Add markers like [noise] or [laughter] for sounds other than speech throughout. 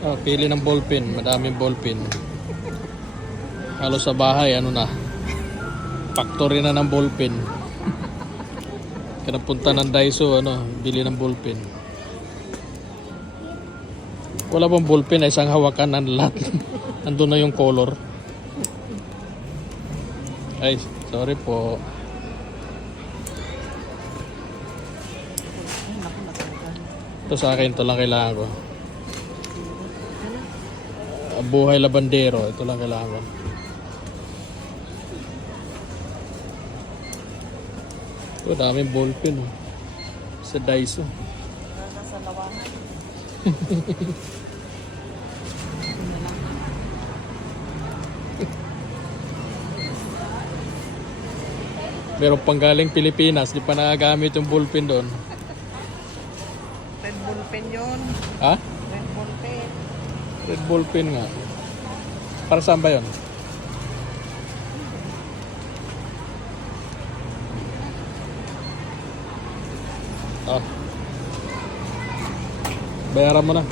Oh, pili ng ballpen. Madaming ballpen. Halos sa bahay, ano na. Factory na ng ballpen. Kinapunta ng Daiso, ano, bili ng ballpen. Wala bang ballpen, isang hawakan ng lahat. [laughs] Andun na yung color. Ay, sorry po. Ito sa akin, ito lang kailangan ko. Buhay labandero, ito lang kailangan. Ito, daming ballpen. Oh. Sa Daiso. Nasa lawanan. [laughs] Meron pang galing Pilipinas, di pa nagagamit yung ballpen doon. Red Bull pen yun. Ha? Red Bull pen. Red ballpen nga. Para saan ba yun? Ah. Bayaran mo na.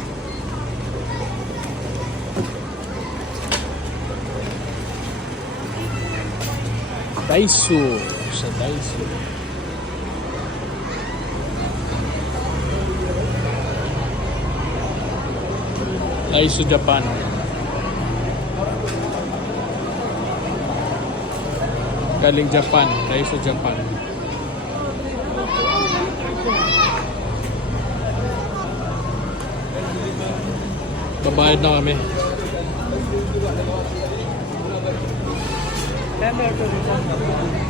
Daiso. Sa Daiso. Daiso Japan. Galing Japan. Daiso Japan. Babayad na kami. Meron ito.